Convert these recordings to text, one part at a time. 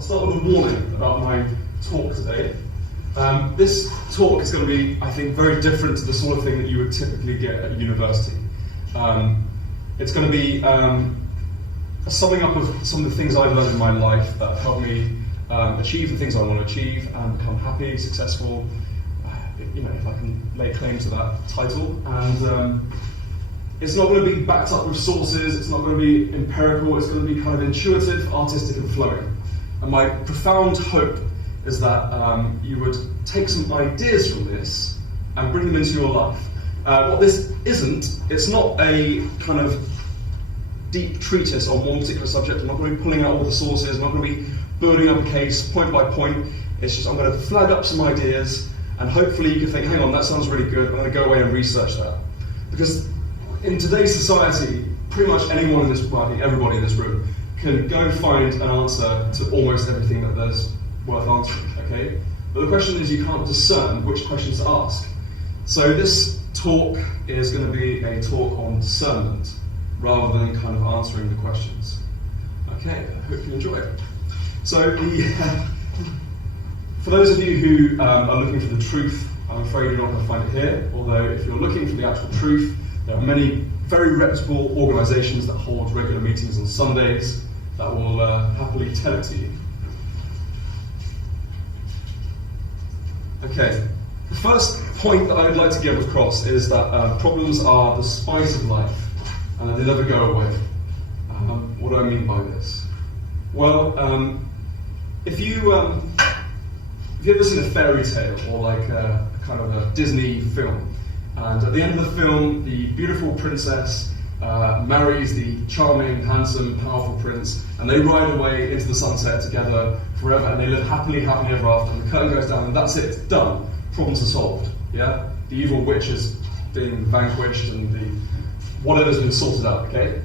I'll start with a warning about my talk today. This talk is going to be, I think, very different to the sort of thing that you would typically get at university. It's going to be a summing up of some of the things I've learned in my life that have helped me achieve the things I want to achieve and become happy, successful, if I can lay claim to that title. And it's not going to be backed up with sources, it's not going to be empirical, it's going to be kind of intuitive, artistic and flowing. And my profound hope is that you would take some ideas from this and bring them into your life. What this isn't, it's not a kind of deep treatise on one particular subject. I'm not going to be pulling out all the sources, I'm not going to be building up a case point by point. It's just I'm going to flag up some ideas and hopefully you can think, hang on, that sounds really good, I'm going to go away and research that. Because in today's society, pretty much anyone in this, well, I think everybody in this room, can go find an answer to almost everything that there's worth answering, okay? But the question is you can't discern which questions to ask. So this talk is going to be a talk on discernment, rather than kind of answering the questions. Okay, I hope you enjoy it. So for those of you who are looking for the truth, I'm afraid you're not going to find it here, although if you're looking for the actual truth, there are many very reputable organisations that hold regular meetings on Sundays that will happily tell it to you. Okay, the first point that I would like to get across is that problems are the spice of life and that they never go away. What do I mean by this? Well, if you've ever seen a fairy tale or like a kind of a Disney film, and at the end of the film, the beautiful princess marries the charming, handsome, powerful prince, and they ride away into the sunset together forever, and they live happily, happily ever after, and the curtain goes down, and that's it, it's done. Problems are solved, yeah? The evil witch is being vanquished, and the whatever's been sorted out, okay?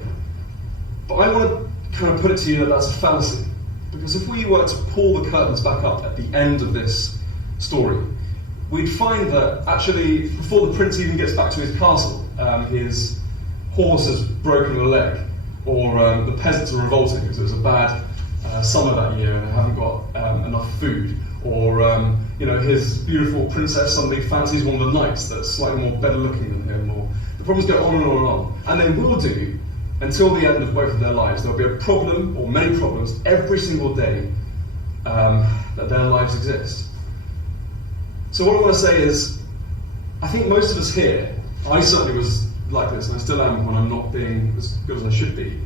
But I want to kind of put it to you that that's a fallacy, because if we were to pull the curtains back up at the end of this story, we'd find that actually, before the prince even gets back to his castle, his horse has broken a leg, or the peasants are revolting because it was a bad summer that year and they haven't got enough food, or his beautiful princess suddenly fancies one of the knights that's slightly more better looking than him, or the problems go on and on and on. And they will do until the end of both of their lives. There'll be a problem, or many problems, every single day that their lives exist. So what I want to say is, I think most of us here, I certainly was like this, and I still am when I'm not being as good as I should be.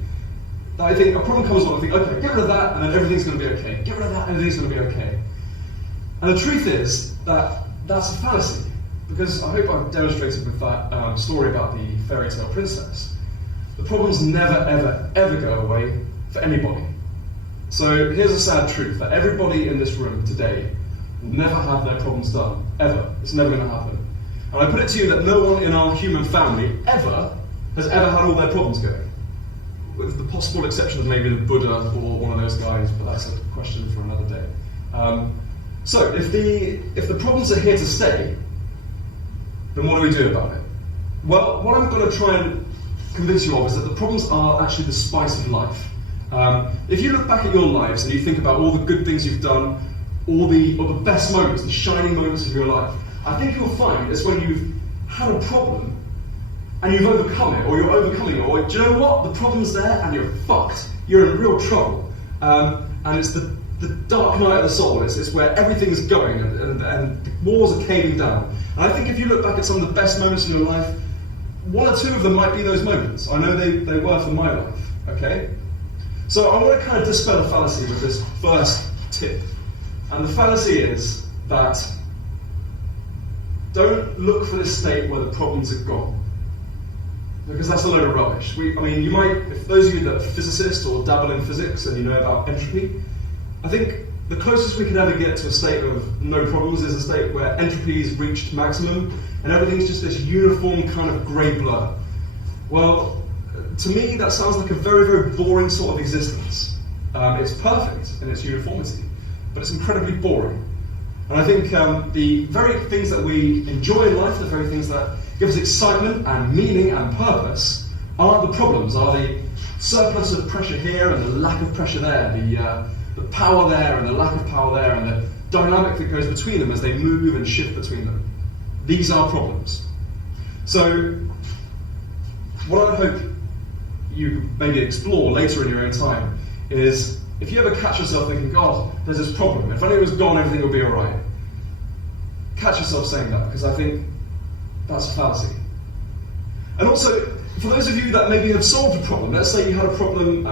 I think a problem comes along and I think, okay, get rid of that, and then everything's going to be okay. Get rid of that, and everything's going to be okay. And the truth is that that's a fallacy, because I hope I've demonstrated with that story about the fairy tale princess. The problems never, ever, ever go away for anybody. So here's a sad truth, that everybody in this room today will never have their problems done, ever. It's never going to happen. And I put it to you that no one in our human family ever has ever had all their problems going, with the possible exception of maybe the Buddha or one of those guys, but that's a question for another day. So if the problems are here to stay, then what do we do about it? Well, what I'm going to try and convince you of is that the problems are actually the spice of life. If you look back at your lives and you think about all the good things you've done, all the best moments, the shining moments of your life, I think you'll find it's when you've had a problem and you've overcome it, or you're overcoming it, or do you know what? The problem's there and you're fucked. You're in real trouble. And it's the dark night of the soul. It's where everything's going and the walls are caving down. And I think if you look back at some of the best moments in your life, one or two of them might be those moments. I know they were for my life, okay? So I want to kind of dispel a fallacy with this first tip. And the fallacy is that don't look for this state where the problems are gone, because that's a load of rubbish. You might, if those of you that are physicists or dabble in physics and you know about entropy, I think the closest we can ever get to a state of no problems is a state where entropy is reached maximum and everything's just this uniform kind of grey blur. Well, to me that sounds like a very, very boring sort of existence. It's perfect in its uniformity, but it's incredibly boring. And I think the very things that we enjoy in life, the very things that give us excitement and meaning and purpose, are the problems, are the surplus of pressure here and the lack of pressure there, the the power there and the lack of power there and the dynamic that goes between them as they move and shift between them. These are problems. So, what I hope you maybe explore later in your own time is, if you ever catch yourself thinking, God, there's this problem, if only it was gone, everything would be alright. Catch yourself saying that, because I think that's a fallacy. And also, for those of you that maybe have solved a problem, let's say you had a problem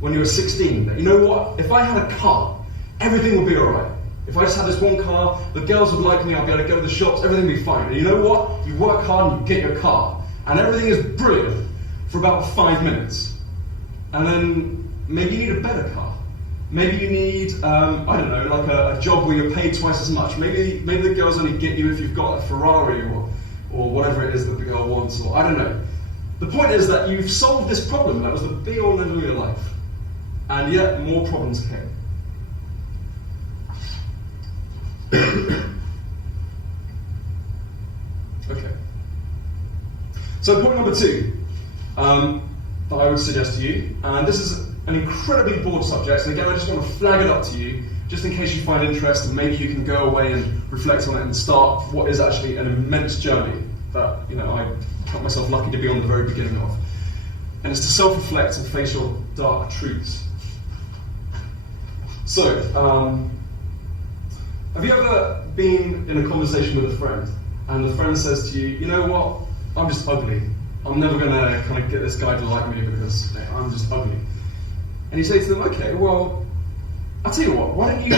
when you were 16, that, you know what, if I had a car, everything would be alright. If I just had this one car, the girls would like me, I'd be able to go to the shops, everything would be fine. And you know what? You work hard and you get your car, and everything is brilliant for about 5 minutes. And then maybe you need a better car. Maybe you need, I don't know, like a job where you're paid twice as much. Maybe the girls only get you if you've got a Ferrari or whatever it is that the girl wants, or I don't know. The point is that you've solved this problem. That was the be-all and end-all of your life. And yet, more problems came. Okay. So point number 2 that I would suggest to you, and this is an incredibly broad subject, and again I just want to flag it up to you, just in case you find interest, and maybe you can go away and reflect on it and start what is actually an immense journey that, you know, I count myself lucky to be on the very beginning of. And it's to self-reflect and face your dark truths. So, have you ever been in a conversation with a friend, and the friend says to you, you know what, I'm just ugly. I'm never going to kind of get this guy to like me because I'm just ugly. And you say to them, okay, well, I'll tell you what, why don't you go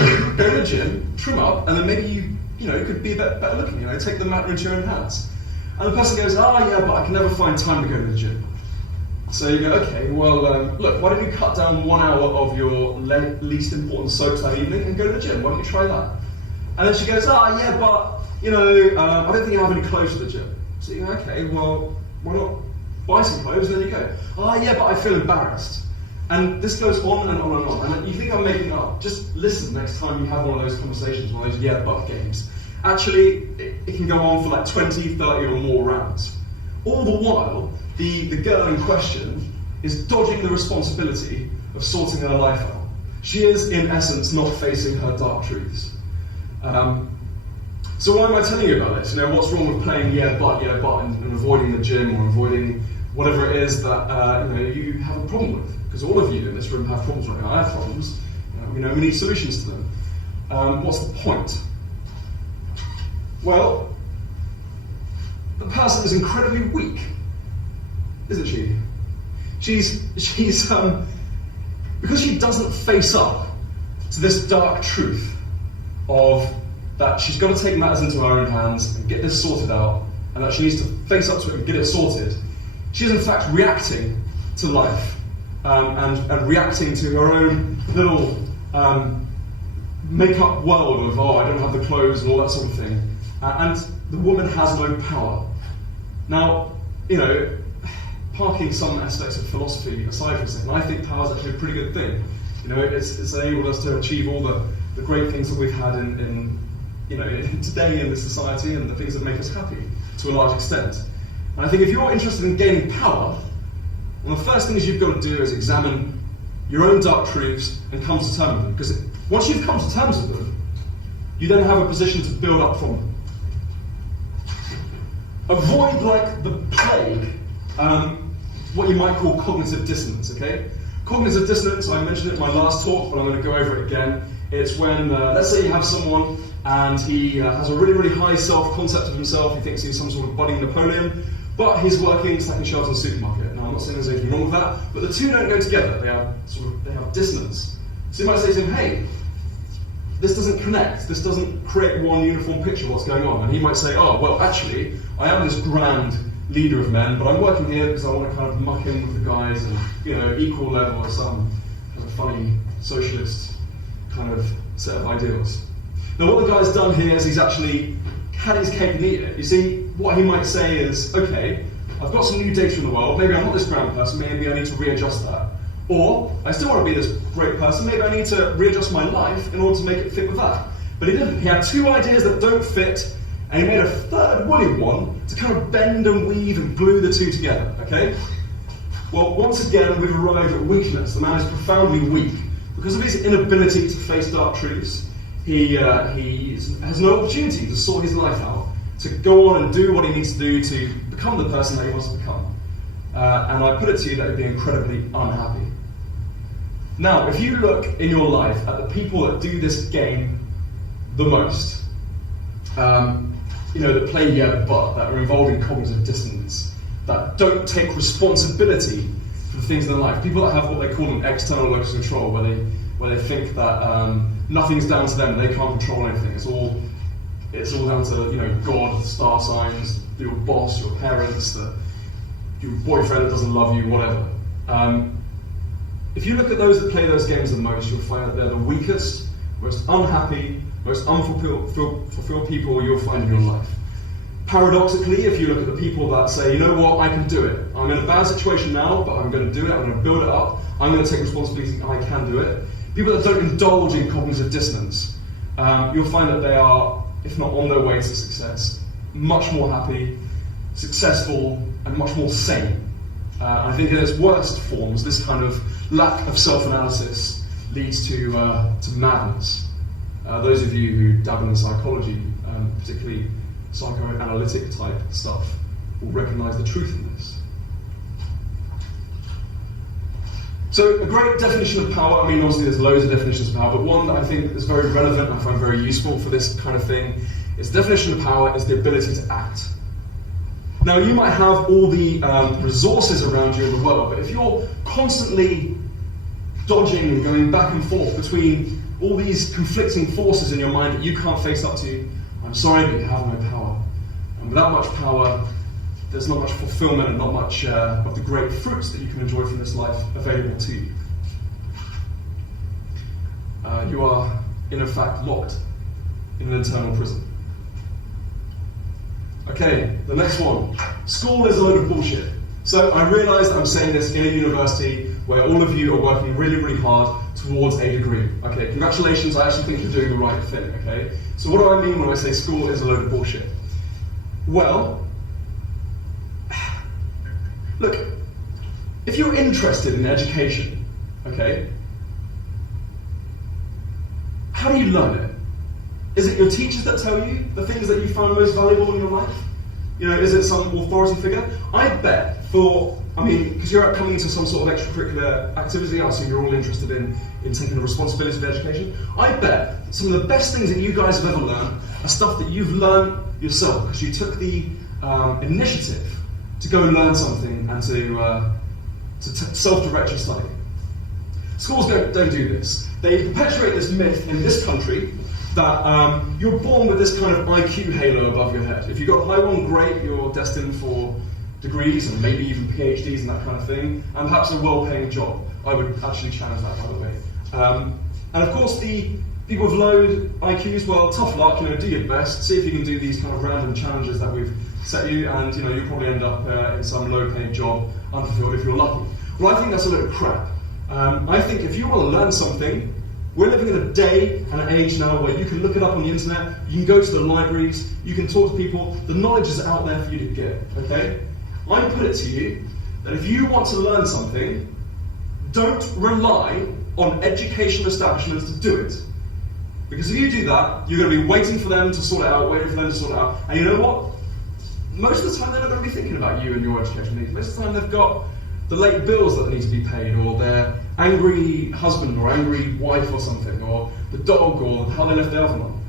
to the gym, trim up, and then maybe you could be a bit better looking, take the matter into your own hands. And the person goes, oh yeah, but I can never find time to go to the gym. So you go, okay, well, look, why don't you cut down 1 hour of your least important soaps that evening and go to the gym? Why don't you try that? And then she goes, oh yeah, but, I don't think you have any clothes for the gym. So you go, okay, well, why not buy some clothes and then you go, oh yeah, but I feel embarrassed. And this goes on and on and on. And you think I'm making up, just listen next time you have one of those conversations, one of those yeah, but games. Actually, it can go on for like 20, 30 or more rounds. All the while, the girl in question is dodging the responsibility of sorting her life out. She is, in essence, not facing her dark truths. So why am I telling you about this? What's wrong with playing yeah, but, and avoiding the gym or avoiding whatever it is that you have a problem with? Because all of you in this room have problems right now. I have problems. We need solutions to them. What's the point? Well, the person is incredibly weak, isn't she? She's because she doesn't face up to this dark truth of that she's got to take matters into her own hands and get this sorted out, and that she needs to face up to it and get it sorted. She's in fact reacting to life and reacting to her own little make-up world of, I don't have the clothes and all that sort of thing. And the woman has no power. Now, parking some aspects of philosophy aside for a second, I think power is actually a pretty good thing. It's enabled us to achieve all the great things that we've had in today in this society, and the things that make us happy to a large extent. And I think if you're interested in gaining power, one of the first things you've got to do is examine your own dark truths and come to terms with them. Because once you've come to terms with them, you then have a position to build up from them. Avoid, like the plague, what you might call cognitive dissonance, okay? Cognitive dissonance, I mentioned it in my last talk, but I'm going to go over it again. It's when, let's say you have someone and he has a really, really high self-concept of himself, he thinks he's some sort of budding Napoleon, but he's working stacking shelves in a supermarket. Now, I'm not saying there's anything wrong with that, but the two don't go together. They have dissonance. So you might say to him, hey, this doesn't connect. This doesn't create one uniform picture of what's going on. And he might say, oh, well, actually, I am this grand leader of men, but I'm working here because I want to kind of muck in with the guys and, equal level or some kind of funny socialist kind of set of ideals. Now, what the guy's done here is he's actually had his cake and eaten it. You see, what he might say is, okay, I've got some new data in the world, maybe I'm not this grand person, maybe I need to readjust that. Or, I still want to be this great person, maybe I need to readjust my life in order to make it fit with that. But he didn't. He had two ideas that don't fit, and he made a third woolly one to kind of bend and weave and glue the two together, okay? Well, once again, we've arrived at weakness. The man is profoundly weak. Because of his inability to face dark truths, he has no opportunity to sort his life out, to go on and do what he needs to do to become the person that he wants to become. And I put it to you that he'd be incredibly unhappy. Now, if you look in your life at the people that do this game the most, that play yeah but, that are involved in cognitive dissonance, that don't take responsibility for the things in their life, people that have what they call an external locus of control, where they think that nothing's down to them, they can't control anything. It's all down to God, the star signs, your boss, your parents, your boyfriend that doesn't love you, whatever. If you look at those that play those games the most, you'll find that they're the weakest, most unhappy, most unfulfilled people you'll find in your life. Paradoxically, if you look at the people that say, you know what, I can do it. I'm in a bad situation now, but I'm going to do it, I'm going to build it up, I'm going to take responsibility, I can do it. People that don't indulge in cognitive dissonance, you'll find that they are, if not on their way to success, much more happy, successful, and much more sane. I think in its worst forms, this kind of lack of self-analysis leads to madness. Those of you who dabble in psychology, particularly psychoanalytic type stuff, will recognise the truth in this. So a great definition of power, I mean obviously there's loads of definitions of power, but one that I think is very relevant and I find very useful for this kind of thing is the definition of power is the ability to act. Now you might have all the resources around you in the world, but if you're constantly dodging and going back and forth between all these conflicting forces in your mind that you can't face up to, I'm sorry, but you have no power. And without much power, there's not much fulfillment and not much of the great fruits that you can enjoy from this life available to you. You are, in fact, locked in an internal prison. Okay, the next one. School is a load of bullshit. So I realise that I'm saying this in a university where all of you are working really, really hard towards a degree. Okay, congratulations, I actually think you're doing the right thing, okay? So what do I mean when I say school is a load of bullshit? Well, look, if you're interested in education, okay, how do you learn it? Is it your teachers that tell you the things that you found most valuable in your life? Is it some authority figure? I bet because you're coming to some sort of extracurricular activity, I assume you're all interested in taking the responsibility of education. I bet some of the best things that you guys have ever learned are stuff that you've learned yourself, because you took the initiative to go and learn something and to self-direct your study. Schools don't do this. They perpetuate this myth in this country that you're born with this kind of IQ halo above your head. If you got a high one, great, you're destined for degrees and maybe even PhDs and that kind of thing, and perhaps a well-paying job. I would actually challenge that, by the way. And of course, the people with low IQs, well, tough luck, do your best, see if you can do these kind of random challenges that we've set you, and you'll probably end up in some low-paying job, unfulfilled if you're lucky. Well, I think that's a load of crap. I think if you want to learn something, we're living in a day and an age now where you can look it up on the internet, you can go to the libraries, you can talk to people, the knowledge is out there for you to get, okay? I put it to you that if you want to learn something, don't rely on educational establishments to do it. Because if you do that, you're going to be waiting for them to sort it out, and you know what? Most of the time they're not going to be thinking about you and your educational needs. Most of the time they've got the late bills that need to be paid, or their angry husband or angry wife or something, or the dog, or how they left the oven on.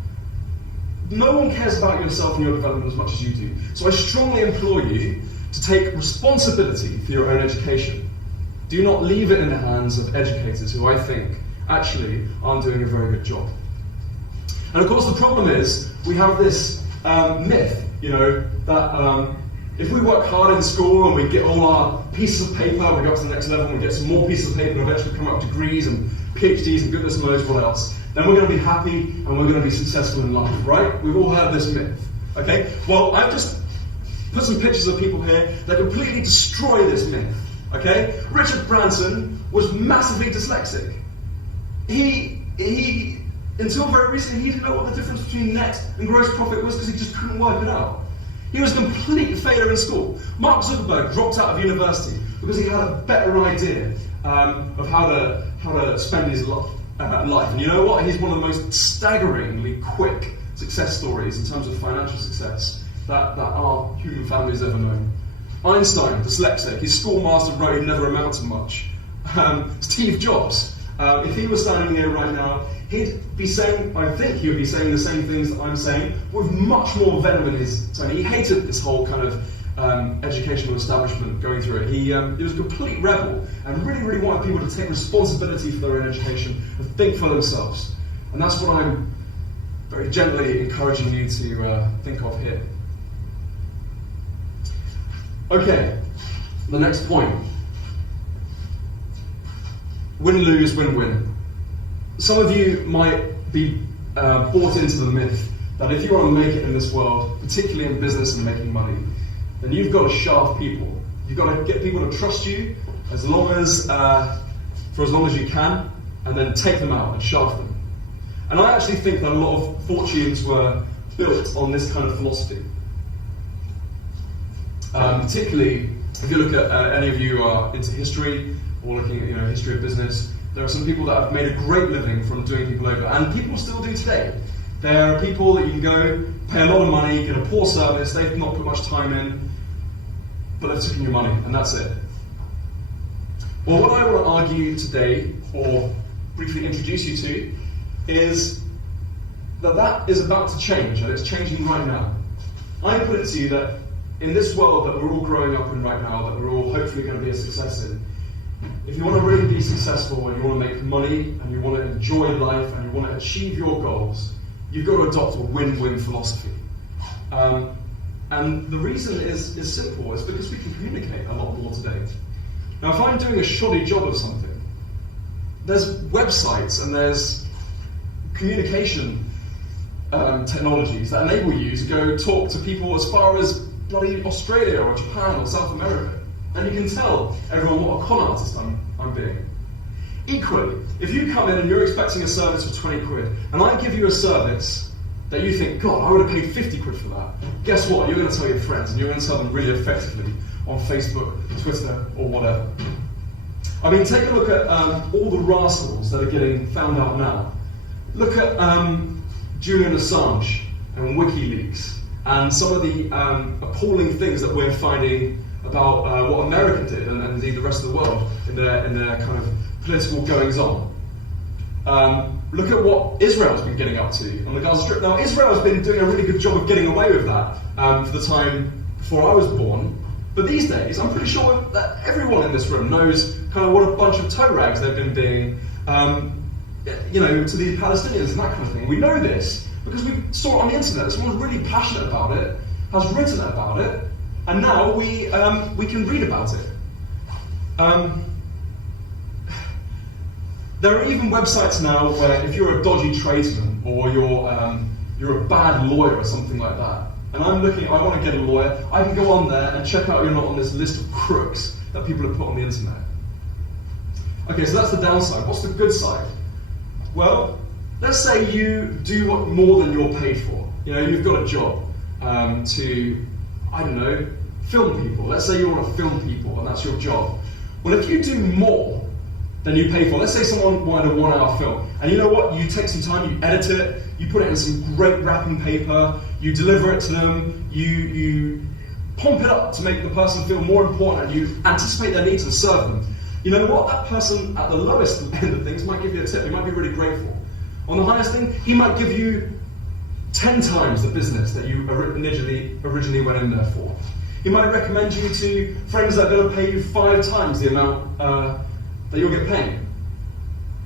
No one cares about yourself and your development as much as you do. So I strongly implore you to take responsibility for your own education. Do not leave it in the hands of educators who I think actually aren't doing a very good job. And of course the problem is, we have this myth, that if we work hard in school and we get all our pieces of paper, we go up to the next level and we get some more pieces of paper and eventually come up with degrees and PhDs and goodness knows what else, then we're going to be happy and we're going to be successful in life, right? We've all heard this myth, okay? Well, I've just put some pictures of people here that completely destroy this myth, okay? Richard Branson was massively dyslexic. He until very recently, he didn't know what the difference between net and gross profit was because he just couldn't work it out. He was a complete failure in school. Mark Zuckerberg dropped out of university because he had a better idea of how to spend his life. And you know what? He's one of the most staggeringly quick success stories in terms of financial success that our human family's ever known. Einstein, dyslexic, his schoolmaster wrote he'd never amount to much. Steve Jobs, if he was standing here right now, he'd be saying, I think he would be saying the same things that I'm saying, with much more venom in his tone. He hated this whole kind of educational establishment going through it. He was a complete rebel and really, really wanted people to take responsibility for their own education and think for themselves. And that's what I'm very gently encouraging you to think of here. Okay, the next point. Win-lose, win-win. Some of you might be bought into the myth that if you want to make it in this world, particularly in business and making money, then you've got to shaft people. You've got to get people to trust you for as long as you can, and then take them out and shaft them. And I actually think that a lot of fortunes were built on this kind of philosophy. Particularly, if you look at any of you are into history or looking at history of business, there are some people that have made a great living from doing people over, and people still do today. There are people that you can go, pay a lot of money, get a poor service, they've not put much time in, but they've taken your money, and that's it. Well, what I want to argue today, or briefly introduce you to, is that is about to change, and it's changing right now. I put it to you that in this world that we're all growing up in right now, that we're all hopefully going to be a success in, if you want to really be successful and you want to make money and you want to enjoy life and you want to achieve your goals, you've got to adopt a win-win philosophy. And the reason is simple. It's because we can communicate a lot more today. Now, if I'm doing a shoddy job of something, there's websites and there's communication technologies that enable you to go talk to people as far as bloody Australia or Japan or South America. And you can tell everyone what a con artist I'm being. Equally, if you come in and you're expecting a service for 20 quid, and I give you a service that you think, God, I would have paid 50 quid for that, guess what? You're going to tell your friends, and you're going to tell them really effectively on Facebook, Twitter, or whatever. I mean, take a look at all the rascals that are getting found out now. Look at Julian Assange and WikiLeaks, and some of the appalling things that we're finding about what America did, and indeed the rest of the world, in their kind of political goings-on. Look at what Israel's been getting up to on the Gaza Strip. Now, Israel's been doing a really good job of getting away with that for the time before I was born. But these days, I'm pretty sure that everyone in this room knows kind of what a bunch of toe rags they've been being, to the Palestinians and that kind of thing. We know this because we saw it on the internet. Someone's really passionate about it, has written about it, and now we can read about it. There are even websites now where if you're a dodgy tradesman or you're a bad lawyer or something like that, and I want to get a lawyer, I can go on there and check out you're not on this list of crooks that people have put on the internet. Okay, so that's the downside. What's the good side? Well, let's say you do more than you're paid for. You've got a job to, I don't know, film people. Let's say you want to film people and that's your job. Well, if you do more than you pay for, let's say someone wanted a 1-hour film, and you know what, you take some time, you edit it, you put it in some great wrapping paper, you deliver it to them, you pump it up to make the person feel more important, and you anticipate their needs and serve them. You know what, that person at the lowest end of things might give you a tip, he might be really grateful. On the highest thing, he might give you 10 times the business that you originally went in there for. He might recommend you to friends that are going to pay you 5 times the amount that you'll get paid.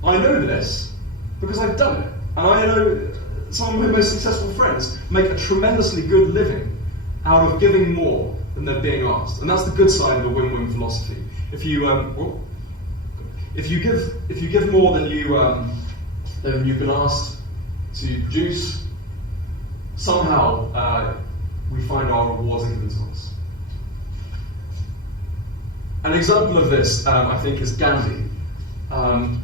I know this because I've done it. And I know some of my most successful friends make a tremendously good living out of giving more than they're being asked. And that's the good side of a win-win philosophy. If you give more than you've been asked to produce, somehow we find our rewards are given to us. An example of this, I think, is Gandhi. I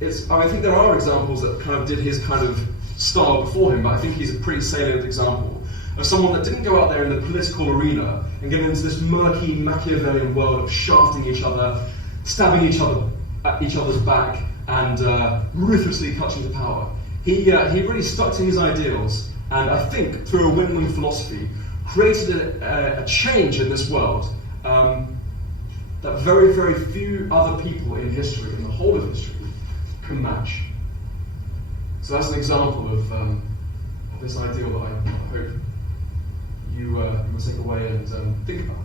think there are examples that kind of did his kind of style before him, but I think he's a pretty salient example of someone that didn't go out there in the political arena and get into this murky Machiavellian world of shafting each other, stabbing each other at each other's back and ruthlessly clutching to power. He really stuck to his ideals, and I think through a win-win philosophy created a change in this world that very, very few other people in history, in the whole of history, can match. So that's an example of this ideal that I hope you will take away and think about.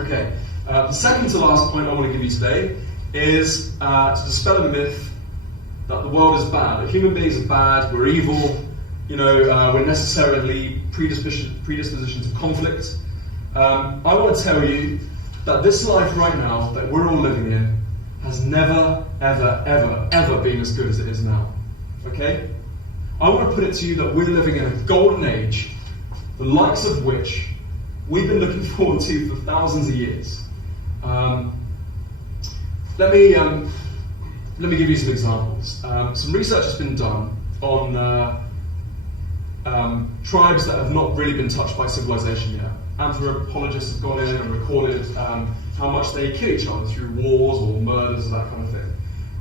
Okay, the second to last point I want to give you today is to dispel a myth that the world is bad, that human beings are bad, we're evil, we're necessarily predisposition to conflict. I want to tell you that this life right now that we're all living in has never, ever, ever, ever been as good as it is now. Okay? I want to put it to you that we're living in a golden age, the likes of which we've been looking forward to for thousands of years. Let me give you some examples. Some research has been done on tribes that have not really been touched by civilization yet. Anthropologists have gone in and recorded how much they kill each other through wars or murders, that kind of thing.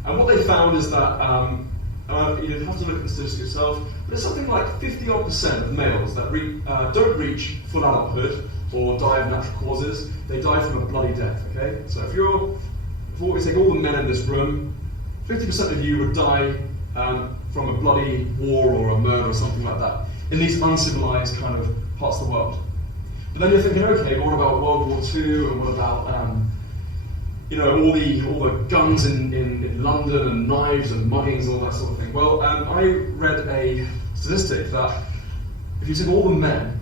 And what they found is that, you'd have to look at the statistics yourself, but it's something like 50% of males that don't reach full adulthood or die of natural causes. They die from a bloody death, okay? So if we take all the men in this room, 50% of you would die from a bloody war or a murder or something like that in these uncivilized kind of parts of the world. But then you're thinking, okay, but what about World War II, and what about all the guns in London and knives and muggings and all that sort of thing? Well, I read a statistic that if you took all the men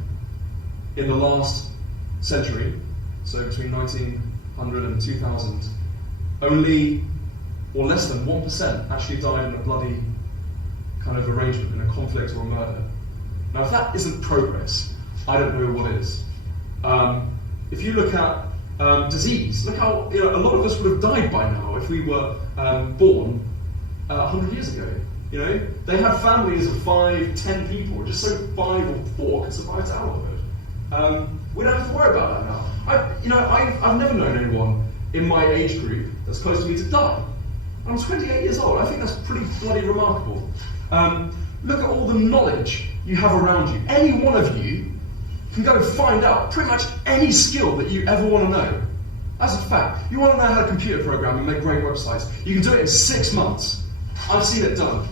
in the last century, so between 1900 and 2000, only or less than 1% actually died in a bloody kind of arrangement, in a conflict or a murder. Now, if that isn't progress, I don't know what is. If you look at disease, look how a lot of us would have died by now if we were born 100 years ago. They had families of 5, 10 people, just so 5 or 4 could survive to adulthood. We don't have to worry about that now. I've never known anyone in my age group that's close to me to die. I'm 28 years old. I think that's pretty bloody remarkable. Look at all the knowledge you have around you. Any one of you can go and find out pretty much any skill that you ever want to know. That's a fact. You want to know how to computer program and make great websites. You can do it in 6 months. I've seen it done.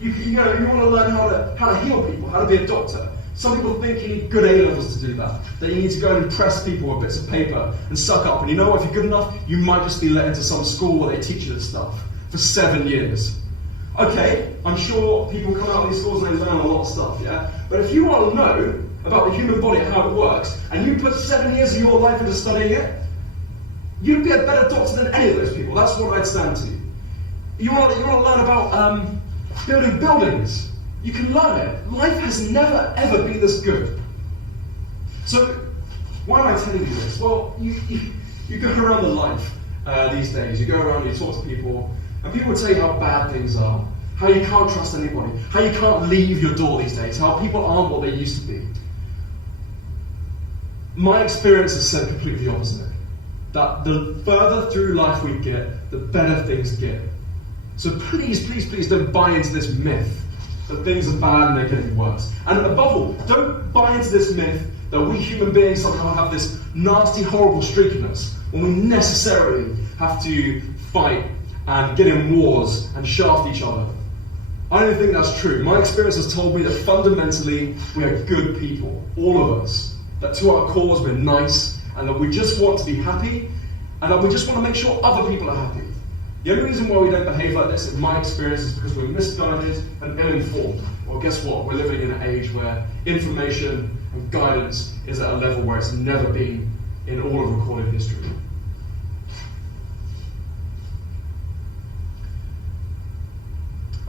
You want to learn how to heal people, how to be a doctor. Some people think you need good A-levels to do that. That you need to go and impress people with bits of paper and suck up. And if you're good enough, you might just be let into some school where they teach you this stuff for 7 years. Okay, I'm sure people come out of these schools and they learn a lot of stuff, yeah? But if you want to know about the human body and how it works, and you put 7 years of your life into studying it, you'd be a better doctor than any of those people. That's what I'd stand to. You want to learn about building buildings. You can learn it. Life has never, ever been this good. So, why am I telling you this? Well, you go around the life these days. You go around, you talk to people, and people will tell you how bad things are, how you can't trust anybody, how you can't leave your door these days, how people aren't what they used to be. My experience has said completely the opposite. That the further through life we get, the better things get. So please, please, please don't buy into this myth that things are bad and they're getting worse. And above all, don't buy into this myth that we human beings somehow have this nasty, horrible streak in us when we necessarily have to fight and get in wars and shaft each other. I don't think that's true. My experience has told me that fundamentally we are good people, all of us. That to our cores we're nice, and that we just want to be happy, and that we just want to make sure other people are happy. The only reason why we don't behave like this, in my experience, is because we're misguided and ill-informed. Well, guess what? We're living in an age where information and guidance is at a level where it's never been in all of recorded history.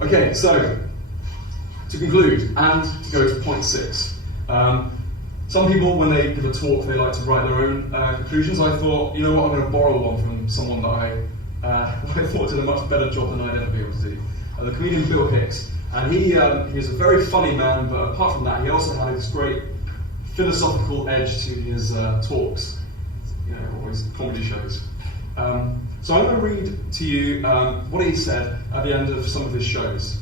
Okay, so, to conclude, and to go to point 6. Some people, when they give a talk, they like to write their own conclusions. I thought, you know what, I'm going to borrow one from someone that I thought did a much better job than I'd ever be able to do. The comedian Bill Hicks. And he was a very funny man, but apart from that, he also had this great philosophical edge to his talks. all these comedy shows. So I'm going to read to you what he said at the end of some of his shows.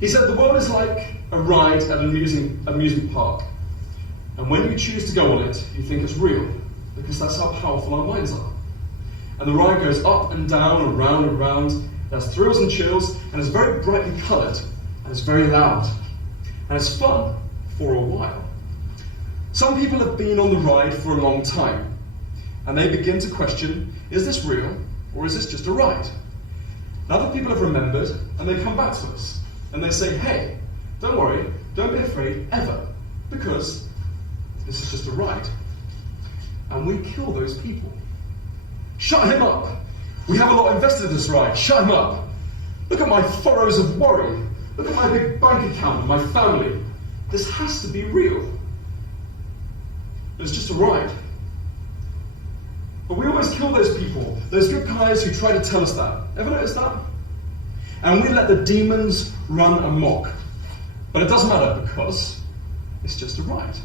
He said, "The world is like a ride at an amusement park. And when you choose to go on it, you think it's real, because that's how powerful our minds are. And the ride goes up and down and round and round. There's thrills and chills, and it's very brightly coloured, and it's very loud. And it's fun for a while. Some people have been on the ride for a long time, and they begin to question, is this real, or is this just a ride? And other people have remembered, and they come back to us, and they say, hey, don't worry, don't be afraid, ever, because this is just a ride. And we kill those people. Shut him up! We have a lot invested in this ride, shut him up! Look at my furrows of worry. Look at my big bank account and my family. This has to be real. It's just a ride. But we always kill those people, those good guys who try to tell us that. Ever notice that? And we let the demons run amok. But it doesn't matter because it's just a ride.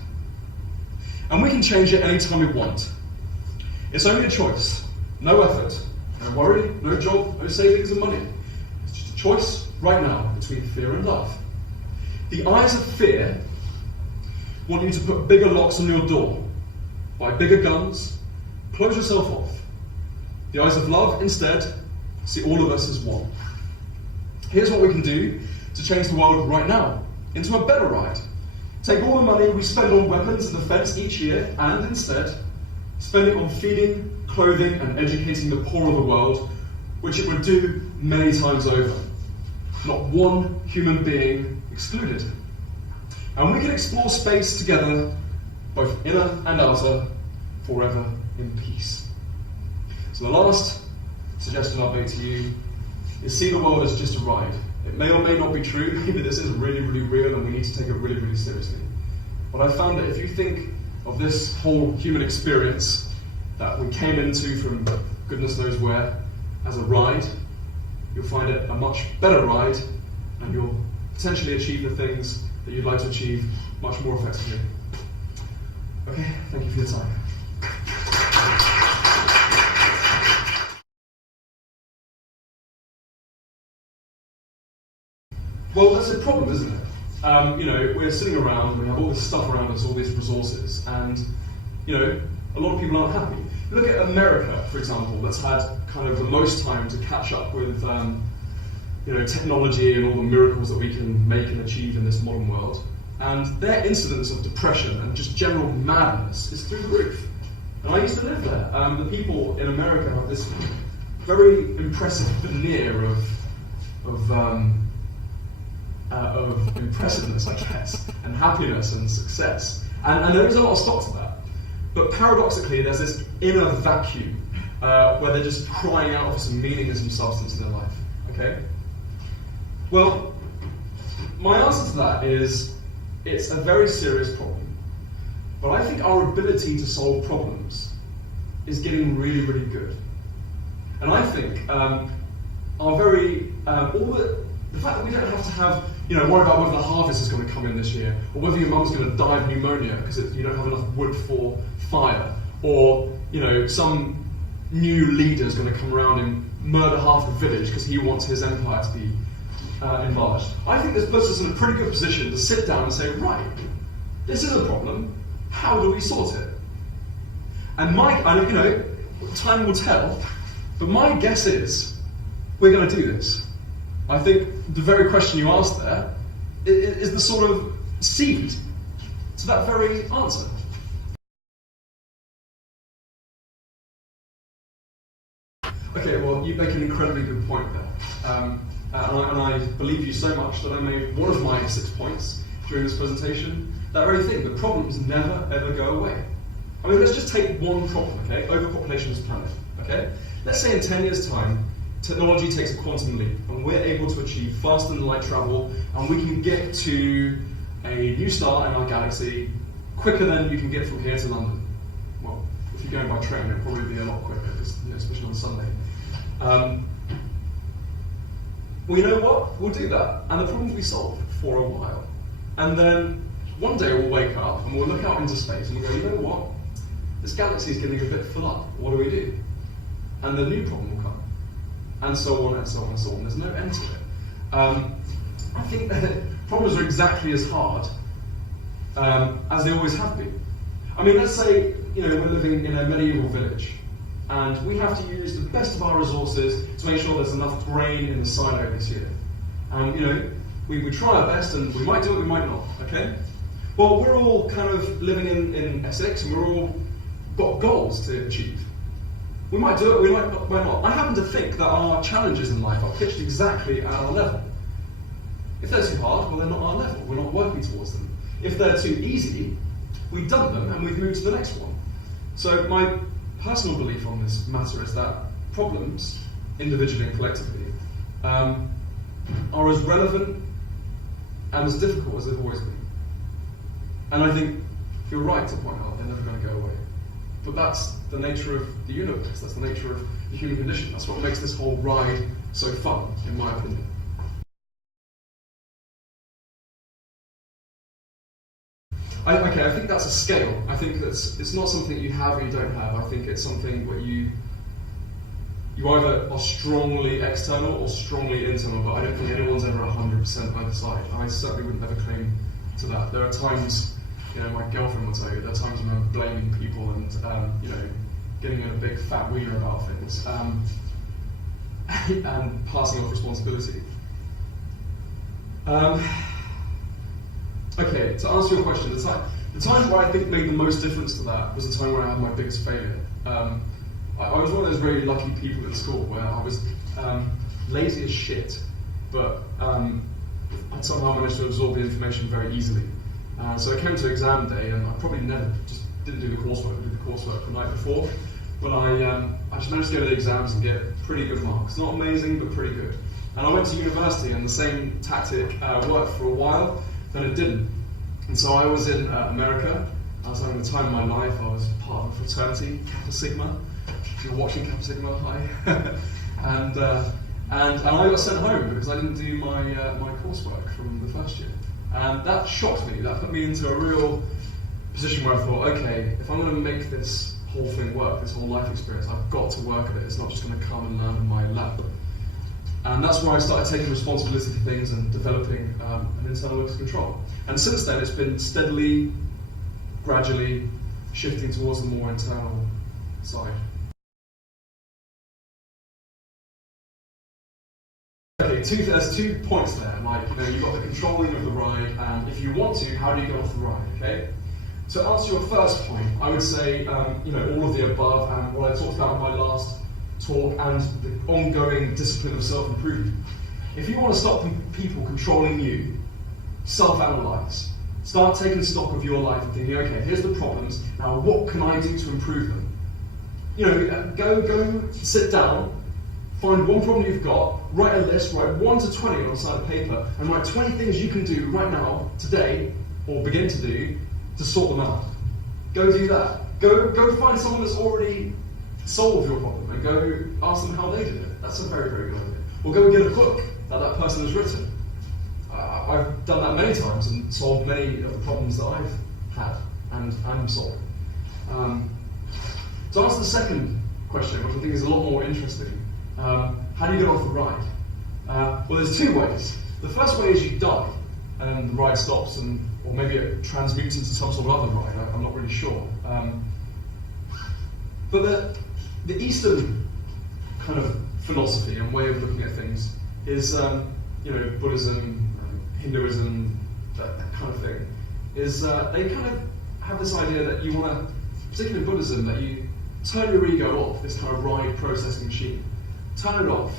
And we can change it anytime we want. It's only a choice. No effort, no worry, no job, no savings and money. It's just a choice right now between fear and love. The eyes of fear want you to put bigger locks on your door, buy bigger guns, close yourself off. The eyes of love, instead, see all of us as one. Here's what we can do to change the world right now, into a better ride. Take all the money we spend on weapons and defense each year, and instead, spend it on feeding, clothing, and educating the poor of the world, which it would do many times over. Not one human being excluded. And we can explore space together, both inner and outer, forever in peace. So the last suggestion I'll make to you is see the world as just a ride. It may or may not be true, maybe this is really, really real and we need to take it really, really seriously. But I found that if you think of this whole human experience that we came into from goodness knows where as a ride, you'll find it a much better ride and you'll potentially achieve the things that you'd like to achieve much more effectively. Okay, thank you for your time. Well, that's a problem, isn't it? We're sitting around, we have all this stuff around us, all these resources, and, a lot of people aren't happy. Look at America, for example, that's had kind of the most time to catch up with, technology and all the miracles that we can make and achieve in this modern world. And their incidence of depression and just general madness is through the roof. And I used to live there. The people in America have this very impressive veneer of impressiveness, I guess, and happiness and success. And there is a lot of stock to that. But paradoxically, there's this inner vacuum where they're just crying out for some meaning and some substance in their life. Okay? Well, my answer to that is it's a very serious problem. But I think our ability to solve problems is getting really, really good. And I think the fact that we don't have to have, worry about whether the harvest is going to come in this year, or whether your mum's going to die of pneumonia because you don't have enough wood for fire, or some new leader is going to come around and murder half the village because he wants his empire to be enlarged. I think this puts us in a pretty good position to sit down and say, right, this is a problem. How do we sort it? And time will tell, but my guess is we're going to do this. I think the very question you asked there is the sort of seed to that very answer. Okay, well, you make an incredibly good point there. And I believe you so much that I made one of my 6 points during this presentation. That very thing, the problems never ever go away. I mean, let's just take one problem, okay? Overpopulation of this planet, okay? Let's say in 10 years' time, technology takes a quantum leap, and we're able to achieve faster than light travel, and we can get to a new star in our galaxy quicker than you can get from here to London. Well, if you're going by train, it'll probably be a lot quicker, especially on Sunday. Well, you know what? We'll do that, and the problem will be solved for a while. And then one day we'll wake up and we'll look out into space and we'll go, you know what? This galaxy is getting a bit full up. What do we do? And the new problem will come. And so on and so on and so on. There's no end to it. I think that problems are exactly as hard as they always have been. I mean, let's say we're living in a medieval village, and we have to use the best of our resources to make sure there's enough grain in the silo this year. And we try our best, and we might do it, we might not. Okay? Well, we're all kind of living in Essex, and we're all got goals to achieve. We might do it, we might not. I happen to think that our challenges in life are pitched exactly at our level. If they're too hard, well, they're not our level. We're not working towards them. If they're too easy, we've done them and we've moved to the next one. So my personal belief on this matter is that problems, individually and collectively, are as relevant and as difficult as they've always been. And I think you're right to point out they're never going to go away. But that's the nature of the universe, that's the nature of the human condition. That's what makes this whole ride so fun, in my opinion. I think that's a scale. I think it's not something you have or you don't have. I think it's something where you either are strongly external or strongly internal, but I don't think anyone's ever 100% either side. I certainly wouldn't ever claim to that. There are times, my girlfriend will tell you, there are times when I'm blaming people and, getting in a big fat wiener about things, and passing off responsibility. Okay, to answer your question, the time where I think made the most difference to that was the time where I had my biggest failure. I was one of those very lucky people at school where I was lazy as shit, but I'd somehow managed to absorb the information very easily. So I came to exam day, and I probably never just didn't do the coursework. I did the coursework the night before, but I just managed to go to the exams and get pretty good marks. Not amazing, but pretty good. And I went to university, and the same tactic worked for a while. Then it didn't. And so I was in America. I was having the time of my life. I was part of a fraternity, Kappa Sigma. If you're watching Kappa Sigma, hi. and I got sent home because I didn't do my coursework from the first year. And that shocked me. That put me into a real position where I thought, okay, if I'm going to make this whole thing work, this whole life experience, I've got to work at it. It's not just going to come and land in my lap. And that's where I started taking responsibility for things and developing an internal locus of control. And since then, it's been steadily, gradually shifting towards the more internal side. Okay, there's 2 points there. Like, you've got the controlling of the ride, and if you want to, how do you get off the ride? Okay. So, to answer your first point, I would say, all of the above, and what I talked about in my last talk, and the ongoing discipline of self-improvement. If you want to stop people controlling you, self-analyze. Start taking stock of your life and thinking, okay, here's the problems, now what can I do to improve them? Go sit down, find one problem you've got, write a list, write 1 to 20 on a side of paper, and write 20 things you can do right now, today, or begin to do, to sort them out. Go do that. Go find someone that's already solved your problem and go ask them how they did it. That's a very, very good idea. Or go and get a book that person has written. I've done that many times and solved many of the problems that I've had and am solving. To answer the second question, which I think is a lot more interesting, how do you get off the ride? Well, there's 2 ways. The first way is you die and the ride stops, or maybe it transmutes into some sort of other ride. I'm not really sure. But the Eastern kind of philosophy and way of looking at things is, Buddhism, Hinduism, that kind of thing, is they kind of have this idea that you want to, particularly in Buddhism, that you turn your ego off, this kind of ride processing machine. Turn it off,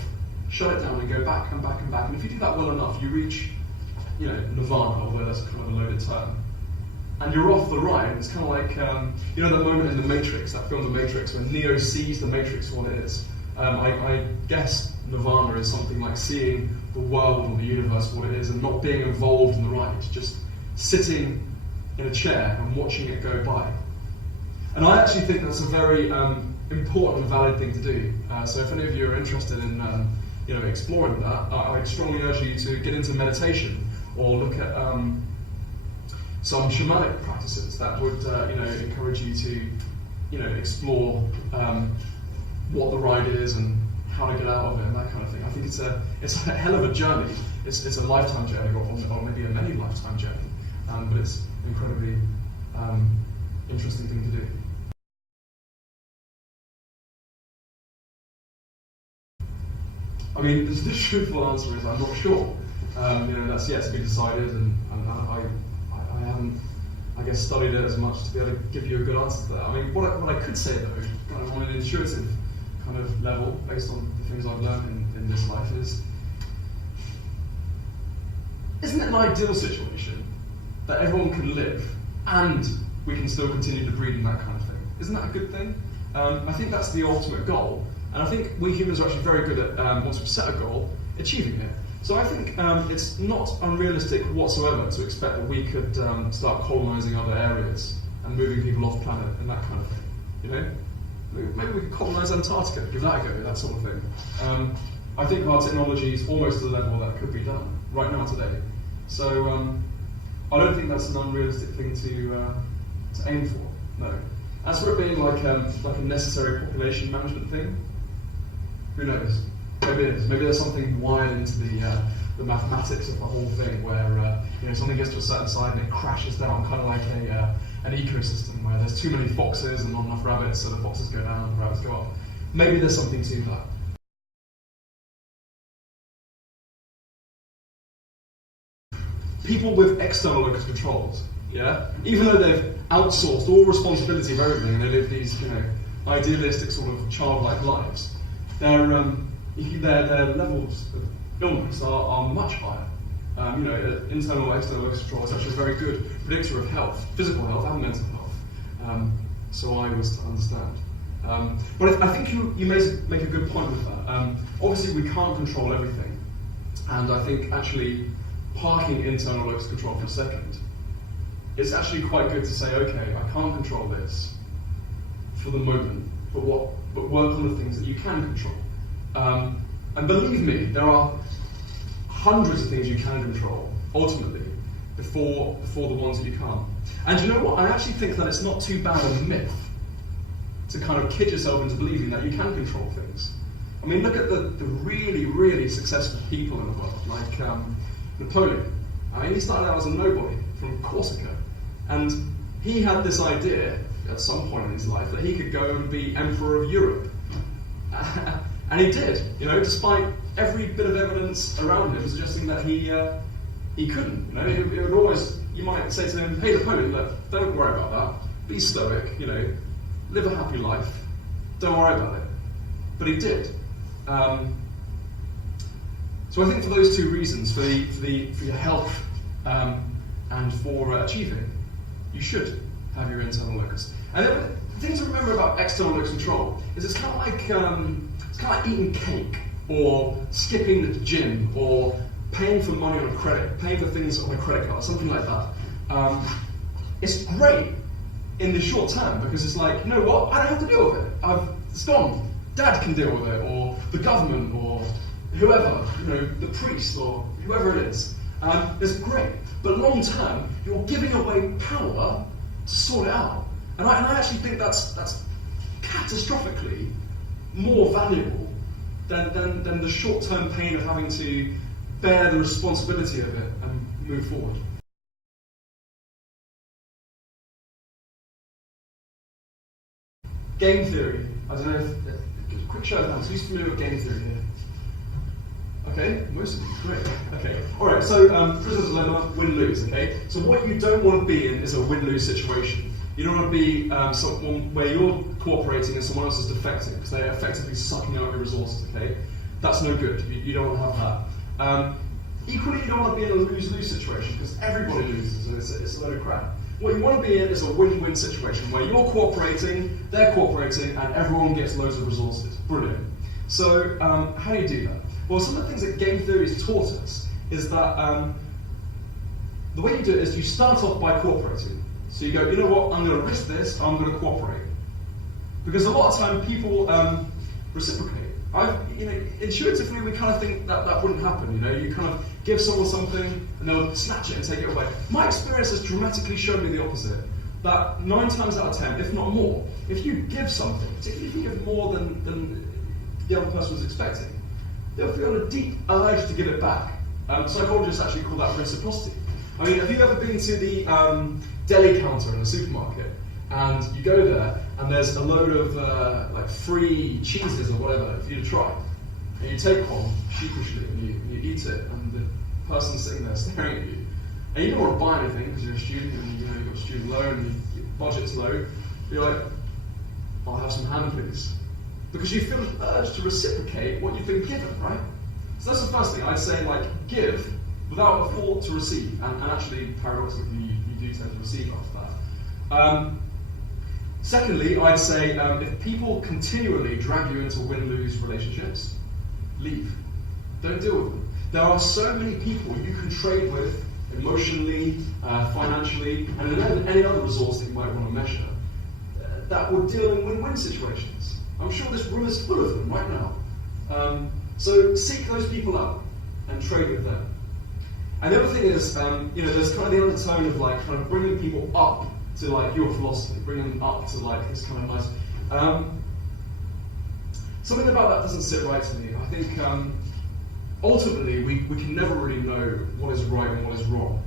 shut it down, and go back and back and back. And if you do that well enough, you reach, nirvana, although that's kind of a loaded term. And you're off the ride. It's kind of like, that moment in The Matrix, that film The Matrix, when Neo sees the Matrix for what it is. I guess nirvana is something like seeing the world or the universe for what it is and not being involved in the ride, just sitting in a chair and watching it go by. And I actually think that's a very important and valid thing to do. So if any of you are interested in exploring that, I'd strongly urge you to get into meditation or look at some shamanic practices that would encourage you to explore what the ride is and how to get out of it and that kind of thing. I think it's a hell of a journey. It's a lifetime journey, or maybe a many lifetime journey, but it's incredibly interesting thing to do. I mean, the truthful answer is I'm not sure. That's yet to be decided, and I haven't, I guess, studied it as much to be able to give you a good answer to that. I mean, what I could say though, kind of on an intuitive kind of level, based on the things I've learned in this life, isn't it an ideal situation that everyone can live and we can still continue to breed and that kind of thing? Isn't that a good thing? I think that's the ultimate goal. And I think we humans are actually very good at, once we've set a goal, achieving it. So I think it's not unrealistic whatsoever to expect that we could start colonising other areas and moving people off planet and that kind of thing. Maybe we could colonise Antarctica, give that a go, that sort of thing. I think our technology is almost to the level that could be done right now today. So I don't think that's an unrealistic thing to aim for. No. As for it being like a necessary population management thing, who knows? Maybe it is. Maybe there's something wired into the mathematics of the whole thing where something gets to a certain side and it crashes down, kind of like an ecosystem where there's too many foxes and not enough rabbits, so the foxes go down and the rabbits go up. Maybe there's something to that. People with external locus controls, even though they've outsourced all responsibility of everything and they live these idealistic sort of childlike lives, their levels of illness are much higher. Internal or external locus control is actually a very good predictor of health, physical health and mental health. So I was to understand. But I think you make a good point with that. Obviously we can't control everything, and I think actually parking internal locus control for a second, it's actually quite good to say, okay, I can't control this for the moment, but work on the things that you can control. And believe me, there are hundreds of things you can control, ultimately, before the ones that you can't. And you know what? I actually think that it's not too bad a myth to kind of kid yourself into believing that you can control things. I mean, look at the really, really successful people in the world, like Napoleon. I mean, he started out as a nobody from Corsica, and he had this idea at some point in his life that he could go and be emperor of Europe. And he did, despite every bit of evidence around him suggesting that he couldn't. It would always, you might say to him, hey Napoleon, look, don't worry about that. Be stoic, live a happy life. Don't worry about it. But he did. So I think for those two reasons, for your health and for achieving, you should have your internal locus. And then the thing to remember about external locus control is it's kind of like eating cake, or skipping the gym, or paying for money on a credit, paying for things on a credit card, something like that. It's great in the short term because it's like, you know what, I don't have to deal with it. It's gone. Dad can deal with it, or the government, or whoever, the priest, or whoever it is. It's great. But long term, you're giving away power to sort it out. And I actually think that's catastrophically more valuable than the short-term pain of having to bear the responsibility of it and move forward. Game theory. I don't know if quick show of hands. Who's familiar with game theory here? Okay, most of you. Great. Okay. All right. So prisoner's dilemma: win-lose. Okay. So what you don't want to be in is a win-lose situation. You don't want to be someone where you're cooperating and someone else is defecting because they're effectively sucking out your resources. Okay, that's no good. You don't want to have that. Equally, you don't want to be in a lose-lose situation because everybody loses and it's a load of crap. What you want to be in is a win-win situation where you're cooperating, they're cooperating, and everyone gets loads of resources. Brilliant. So how do you do that? Well, some of the things that game theory has taught us is that the way you do it is you start off by cooperating. So you go, you know what, I'm going to risk this, I'm going to cooperate. Because a lot of time people reciprocate. Intuitively we kind of think that wouldn't happen. You kind of give someone something and they'll snatch it and take it away. My experience has dramatically shown me the opposite. That 9 times out of 10, if not more, if you give something, particularly if you give more than the other person was expecting, they'll feel a deep urge to give it back. Psychologists actually call that reciprocity. I mean, have you ever been to the deli counter in a supermarket, and you go there, and there's a load of like free cheeses or whatever for you to try, and you take one sheepishly and you eat it, and the person's sitting there staring at you, and you don't want to buy anything because you're a student and you've got a student loan and your budget's low. You're like, I'll have some ham, please, because you feel an urge to reciprocate what you've been given, right? So that's the first thing I'd say, like, give without a thought to receive, and actually, paradoxically, you do tend to receive after that. Secondly, I'd say if people continually drag you into win-lose relationships, leave. Don't deal with them. There are so many people you can trade with emotionally, financially, and in any other resource that you might want to measure that would deal in win-win situations. I'm sure this room is full of them right now. So seek those people out and trade with them. And the other thing is, there's kind of the undertone of like kind of bringing people up to like your philosophy, bringing them up to like this kind of nice. Something about that doesn't sit right to me. I think ultimately we can never really know what is right and what is wrong.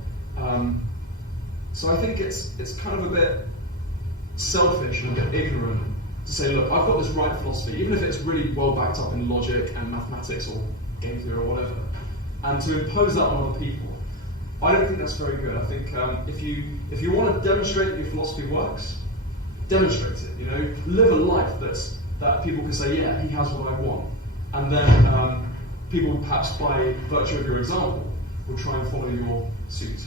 So I think it's kind of a bit selfish and a bit ignorant to say, look, I've got this right philosophy, even if it's really well backed up in logic and mathematics or game theory or whatever, and to impose that on other people. I don't think that's very good. I think if you want to demonstrate that your philosophy works, demonstrate it. Live a life that people can say, yeah, he has what I want, and then people perhaps by virtue of your example will try and follow your suit.